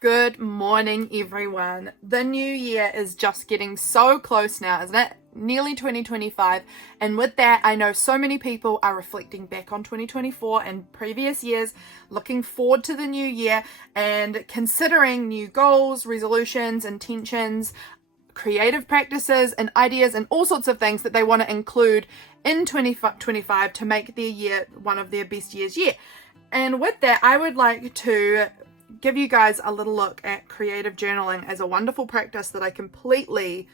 Good morning, everyone. The new year is just getting so close now, isn't it? Nearly 2025. And with that, I know so many people are reflecting back on 2024 and previous years, looking forward to the new year and considering new goals, resolutions, intentions, creative practices and ideas and all sorts of things that they want to include in 2025 to make their year one of their best years yet. And with that, I would like to give you guys a little look at creative journaling as a wonderful practice that I completely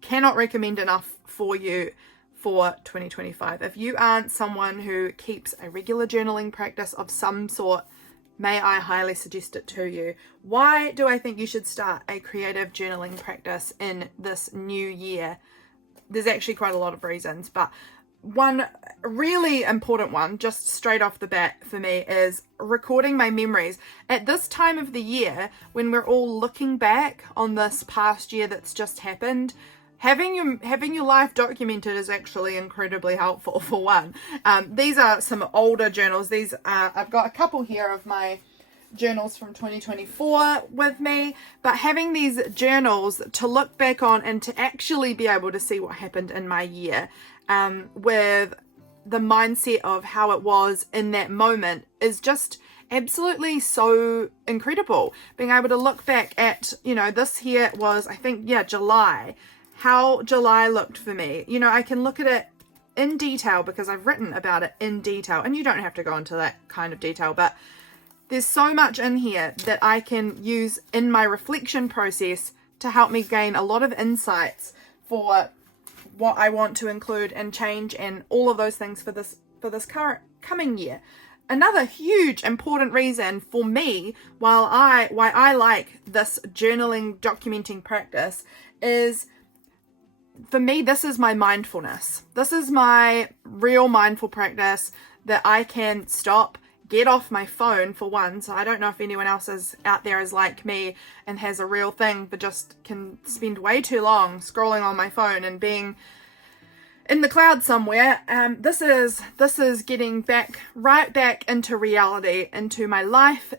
cannot recommend enough for you for 2025. If you aren't someone who keeps a regular journaling practice of some sort, may I highly suggest it to you. Why do I think you should start a creative journaling practice in this new year? There's actually quite a lot of reasons, but one really important one, just straight off the bat for me, is recording my memories. At this time of the year, when we're all looking back on this past year that's just happened, having your life documented is actually incredibly helpful. For one, these are some older journals. I've got a couple here of my journals from 2024 with me, but having these journals to look back on and to actually be able to see what happened in my year, with the mindset of how it was in that moment, is just absolutely so incredible. Being able to look back at, this here was, I think, July, how July looked for me. I can look at it in detail because I've written about it in detail, and you don't have to go into that kind of detail, but there's so much in here that I can use in my reflection process to help me gain a lot of insights for what I want to include and change and all of those things for this coming year. Another huge important reason for me why I like this journaling documenting practice is, for me, this is my mindfulness. This is my real mindful practice that I can stop, get off my phone for one. So I don't know if anyone else is out there is like me and has a real thing but just can spend way too long scrolling on my phone and being in the cloud somewhere. This is getting right back into reality, into my life,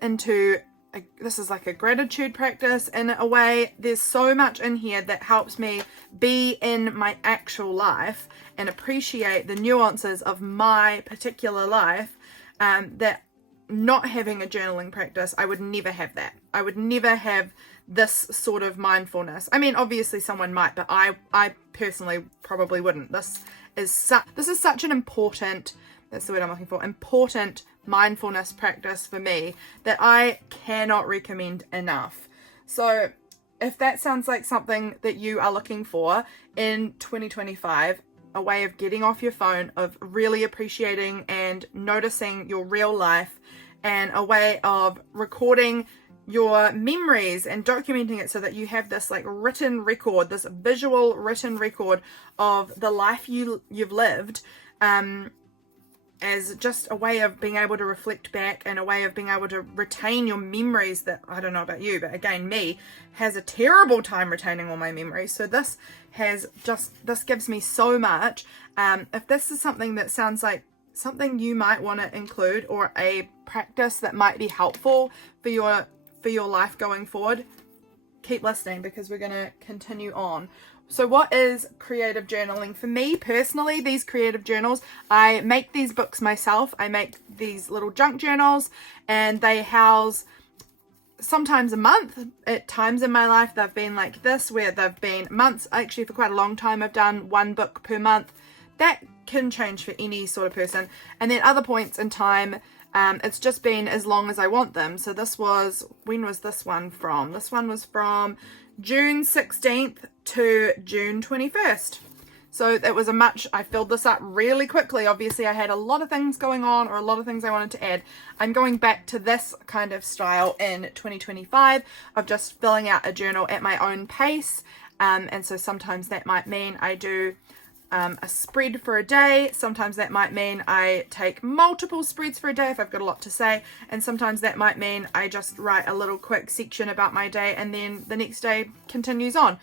this is like a gratitude practice in a way. There's so much in here that helps me be in my actual life and appreciate the nuances of my particular life, that not having a journaling practice, I would never have that. I would never have this sort of mindfulness. I mean, obviously someone might, but I personally probably wouldn't. This is such an important, that's the word I'm looking for, important mindfulness practice for me that I cannot recommend enough. So if that sounds like something that you are looking for in 2025, a way of getting off your phone, of really appreciating and noticing your real life, and a way of recording your memories and documenting it so that you have this written record, this visual written record of the life you've lived, as just a way of being able to reflect back and a way of being able to retain your memories. That, I don't know about you, but again, me has a terrible time retaining all my memories. So this gives me so much. If this is something that sounds like something you might want to include, or a practice that might be helpful for your life going forward, keep listening because we're going to continue on. So what is creative journaling? For me personally, these creative journals, I make these books myself. I make these little junk journals, and they house sometimes a month. At times in my life, they've been like this, where they've been months. Actually, for quite a long time, I've done one book per month. That can change for any sort of person. And then other points in time, it's just been as long as I want them. So when was this one from? This one was from June 16th to June 21st. So it was I filled this up really quickly. Obviously I had a lot of things going on, or a lot of things I wanted to add. I'm going back to this kind of style in 2025 of just filling out a journal at my own pace. And so sometimes that might mean I do a spread for a day. Sometimes that might mean I take multiple spreads for a day if I've got a lot to say, and sometimes that might mean I just write a little quick section about my day and then the next day continues on.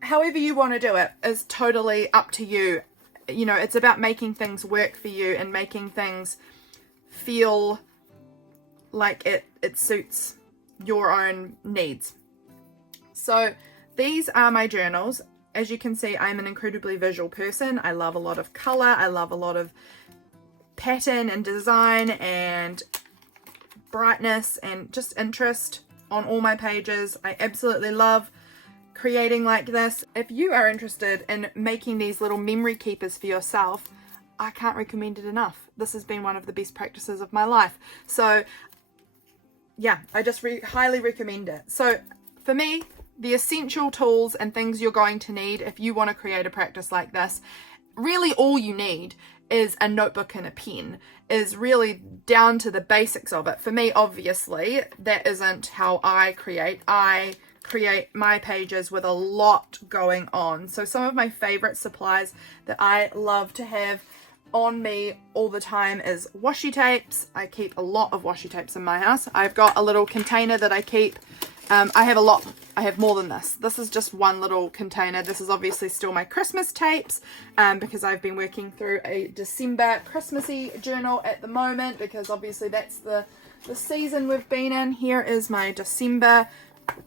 However you want to do it is totally up to you. It's about making things work for you and making things feel like it suits your own needs. So these are my journals. As you can see, I'm an incredibly visual person. I love a lot of color. I love a lot of pattern and design and brightness and just interest on all my pages. I absolutely love creating like this. If you are interested in making these little memory keepers for yourself, I can't recommend it enough. This has been one of the best practices of my life. So yeah, I just highly recommend it. So for me, the essential tools and things you're going to need if you want to create a practice like this, really all you need is a notebook and a pen, is really down to the basics of it. For me, obviously, that isn't how I create. I create my pages with a lot going on. So some of my favorite supplies that I love to have on me all the time is washi tapes. I keep a lot of washi tapes in my house. I've got a little container that I keep. I have a lot. I have more than this. This is just one little container. This is obviously still my Christmas tapes because I've been working through a December Christmassy journal at the moment, because obviously that's the season we've been in. Here is my December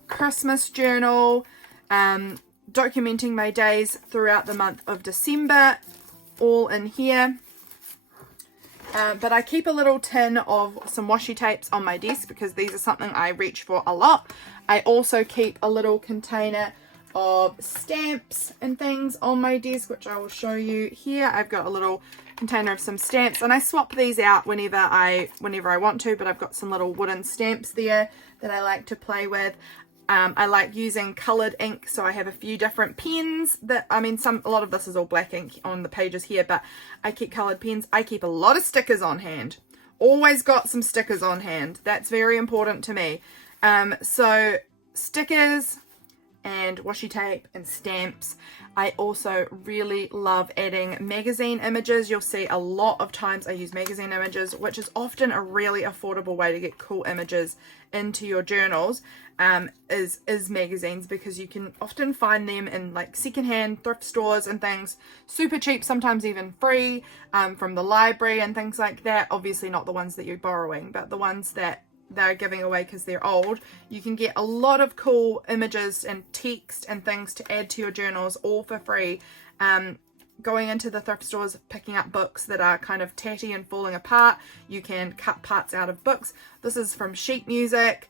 Christmas journal, documenting my days throughout the month of December, all in here. But I keep a little tin of some washi tapes on my desk because these are something I reach for a lot. I also keep a little container of stamps and things on my desk, which I will show you here. I've got a little container of some stamps, and I swap these out whenever I want to, but I've got some little wooden stamps there that I like to play with. I like using colored ink, so I have a few different pens that, a lot of this is all black ink on the pages here, but I keep colored pens. I keep a lot of stickers on hand. Always got some stickers on hand. That's very important to me. So stickers and washi tape and stamps. I also really love adding magazine images. You'll see a lot of times I use magazine images, which is often a really affordable way to get cool images into your journals, is magazines, because you can often find them in like secondhand thrift stores and things, super cheap, sometimes even free, from the library and things like that. Obviously not the ones that you're borrowing, but the ones that they're giving away because they're old. You can get a lot of cool images and text and things to add to your journals, all for free. Going into the thrift stores, picking up books that are kind of tatty and falling apart. You can cut parts out of books. This is from sheet music.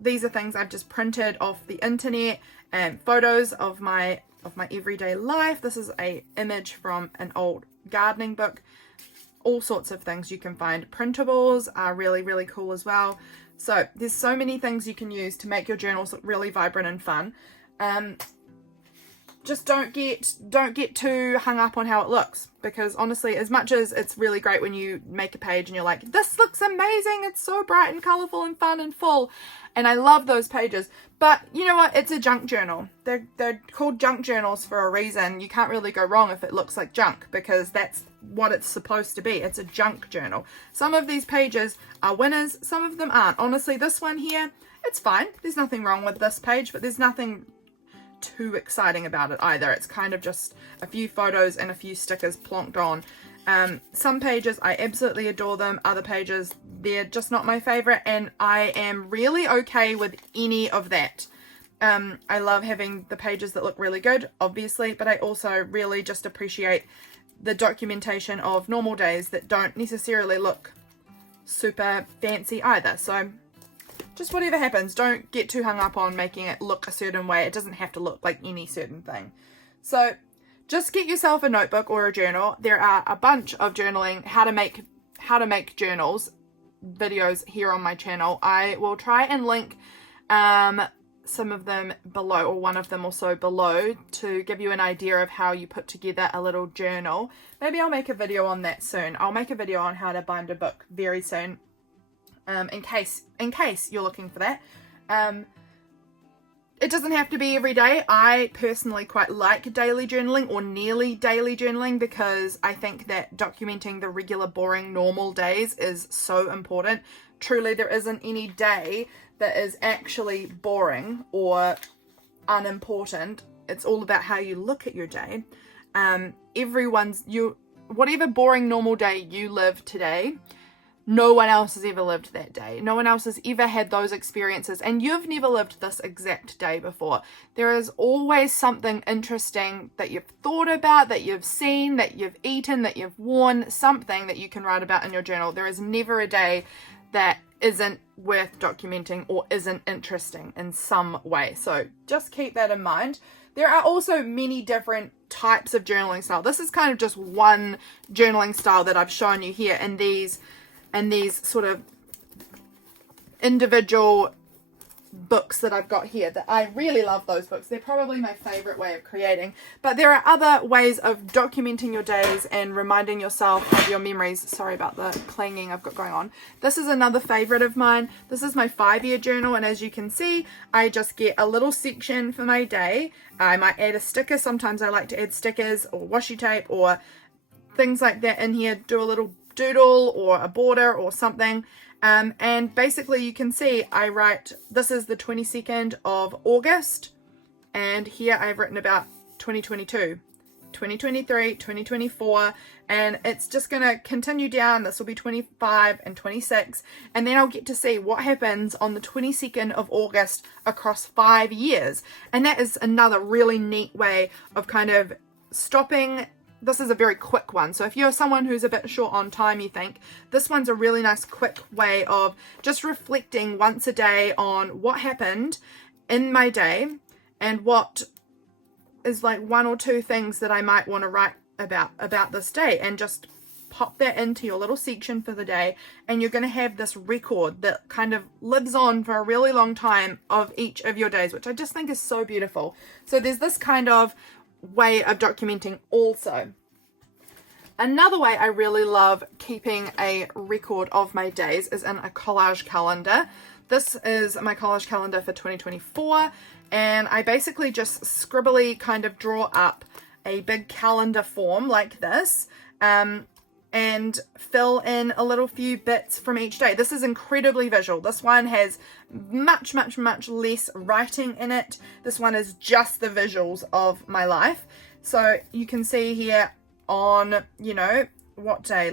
These are things I've just printed off the internet, and photos of my everyday life. This is a image from an old gardening book. All sorts of things you can find. Printables are really, really cool as well. So there's so many things you can use to make your journals look really vibrant and fun. Just don't get too hung up on how it looks, because honestly, as much as it's really great when you make a page and you're like, this looks amazing, it's so bright and colorful and fun and full, and I love those pages, but you know what, it's a junk journal. They're called junk journals for a reason. You can't really go wrong if it looks like junk, because that's what it's supposed to be. It's a junk journal. Some of these pages are winners, some of them aren't. Honestly, this one here, it's fine. There's nothing wrong with this page, but there's nothing too exciting about it either. It's kind of just a few photos and a few stickers plonked on. Some pages I absolutely adore them. Other pages, they're just not my favorite, and I am really okay with any of that. I love having the pages that look really good, obviously, but I also really just appreciate the documentation of normal days that don't necessarily look super fancy either. So just whatever happens, don't get too hung up on making it look a certain way. It doesn't have to look like any certain thing. So just get yourself a notebook or a journal. There are a bunch of journaling, how to make journals videos here on my channel. I will try and link some of them below, or one of them or so below, to give you an idea of how you put together a little journal. Maybe I'll make a video on that soon. I'll make a video on how to bind a book very soon. In case you're looking for that. It doesn't have to be every day. I personally quite like daily journaling, or nearly daily journaling, because I think that documenting the regular, boring, normal days is so important. Truly, there isn't any day that is actually boring or unimportant. It's all about how you look at your day. Whatever boring normal day you live today, no one else has ever lived that day. No one else has ever had those experiences, and you've never lived this exact day before. There is always something interesting that you've thought about, that you've seen, that you've eaten, that you've worn, something that you can write about in your journal. There is never a day that isn't worth documenting or isn't interesting in some way. So just keep that in mind. There are also many different types of journaling style. This is kind of just one journaling style that I've shown you here in these sort of individual books that I've got here. That I really love those books. They're probably my favorite way of creating. But there are other ways of documenting your days and reminding yourself of your memories. Sorry about the clanging I've got going on. This is another favorite of mine. This is my 5-year journal, and as you can see, I just get a little section for my day. I might add a sticker. Sometimes I like to add stickers or washi tape or things like that in here. Do a little doodle or a border or something. And basically you can see I write, this is the 22nd of August, and here I've written about 2022, 2023, 2024, and it's just going to continue down. This will be 25 and 26, and then I'll get to see what happens on the 22nd of August across 5 years. And that is another really neat way of kind of stopping. This is a very quick one. So if you're someone who's a bit short on time, you think, this one's a really nice quick way of just reflecting once a day on what happened in my day and what is like 1 or 2 things that I might want to write about this day, and just pop that into your little section for the day, and you're going to have this record that kind of lives on for a really long time of each of your days, which I just think is so beautiful. So there's this kind of way of documenting also. Another way I really love keeping a record of my days is in a collage calendar. This is my collage calendar for 2024, and I basically just scribbly kind of draw up a big calendar form like this, and fill in a little few bits from each day. This is incredibly visual. This one has much less writing in it. This one is just the visuals of my life. So you can see here on, you know, what day,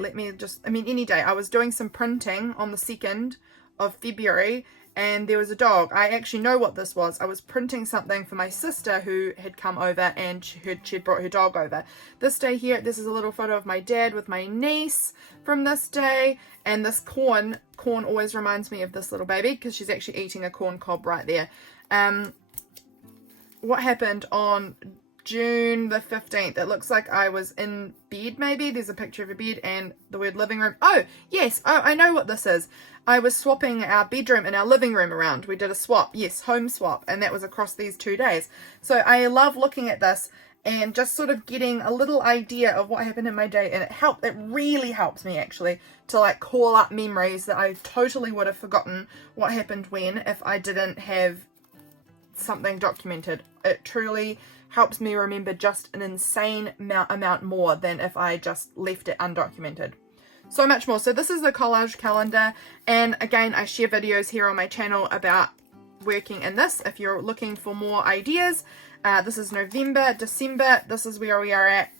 any day. I was doing some printing on the 2nd of February, and there was a dog. I actually know what this was. I was printing something for my sister who had come over, and she'd brought her dog over. This day here, this is a little photo of my dad with my niece from this day, and this corn always reminds me of this little baby because she's actually eating a corn cob right there. What happened on June the 15th? It looks like I was in bed maybe. There's a picture of a bed and the word living room. Oh, yes. Oh, I know what this is. I was swapping our bedroom and our living room around. We did a swap. Yes, home swap. And that was across these 2 days. So I love looking at this and just sort of getting a little idea of what happened in my day. And it really helps me actually to like call up memories that I totally would have forgotten what happened when if I didn't have something documented. It truly helps me remember just an insane amount more than if I just left it undocumented. So much more. So this is the collage calendar, and again I share videos here on my channel about working in this if you're looking for more ideas. This is November, December. This is where we are at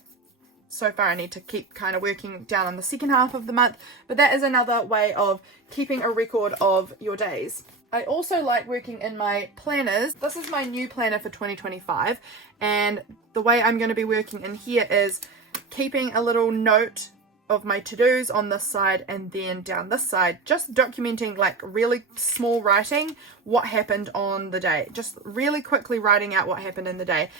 so far. I need to keep kind of working down on the second half of the month, but that is another way of keeping a record of your days. I also like working in my planners. This is my new planner for 2025, and the way I'm going to be working in here is keeping a little note of my to-dos on this side, and then down this side just documenting like really small writing what happened on the day, just really quickly writing out what happened in the day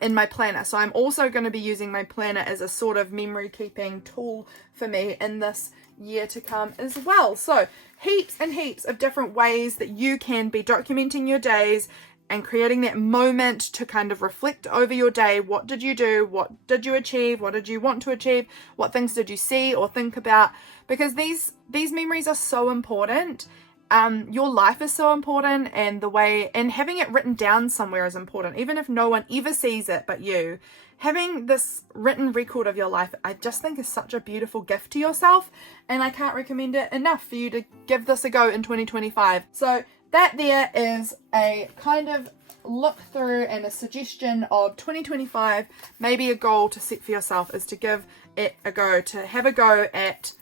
in my planner. So I'm also going to be using my planner as a sort of memory keeping tool for me in this year to come as well. So heaps and heaps of different ways that you can be documenting your days and creating that moment to kind of reflect over your day. What did you do? What did you achieve? What did you want to achieve? What things did you see or think about? Because these memories are so important. Your life is so important, and having it written down somewhere is important. Even if no one ever sees it but you, having this written record of your life, I just think is such a beautiful gift to yourself, and I can't recommend it enough for you to give this a go in 2025. So that there is a kind of look through and a suggestion of 2025. Maybe a goal to set for yourself is to give it a go, to have a go at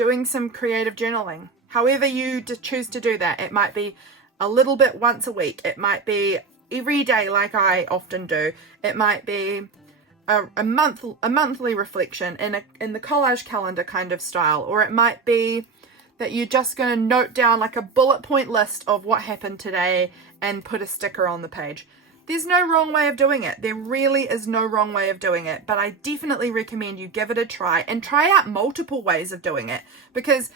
doing some creative journaling. However you choose to do that. It might be a little bit once a week. It might be every day like I often do. It might be a monthly reflection in the collage calendar kind of style. Or it might be that you're just going to note down like a bullet point list of what happened today and put a sticker on the page. There's no wrong way of doing it. There really is no wrong way of doing it, but I definitely recommend you give it a try and try out multiple ways of doing it, because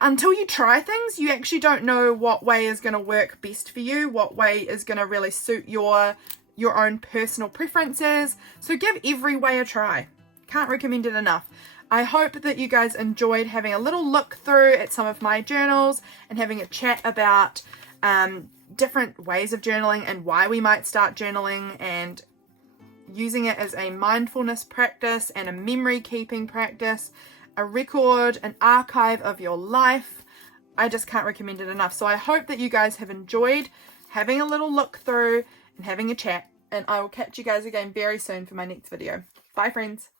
until you try things, you actually don't know what way is going to work best for you, what way is going to really suit your own personal preferences. So give every way a try. Can't recommend it enough. I hope that you guys enjoyed having a little look through at some of my journals and having a chat about different ways of journaling and why we might start journaling, and using it as a mindfulness practice and a memory keeping practice, a record, an archive of your life. I just can't recommend it enough. So I hope that you guys have enjoyed having a little look through and having a chat, and I will catch you guys again very soon for my next video. Bye friends.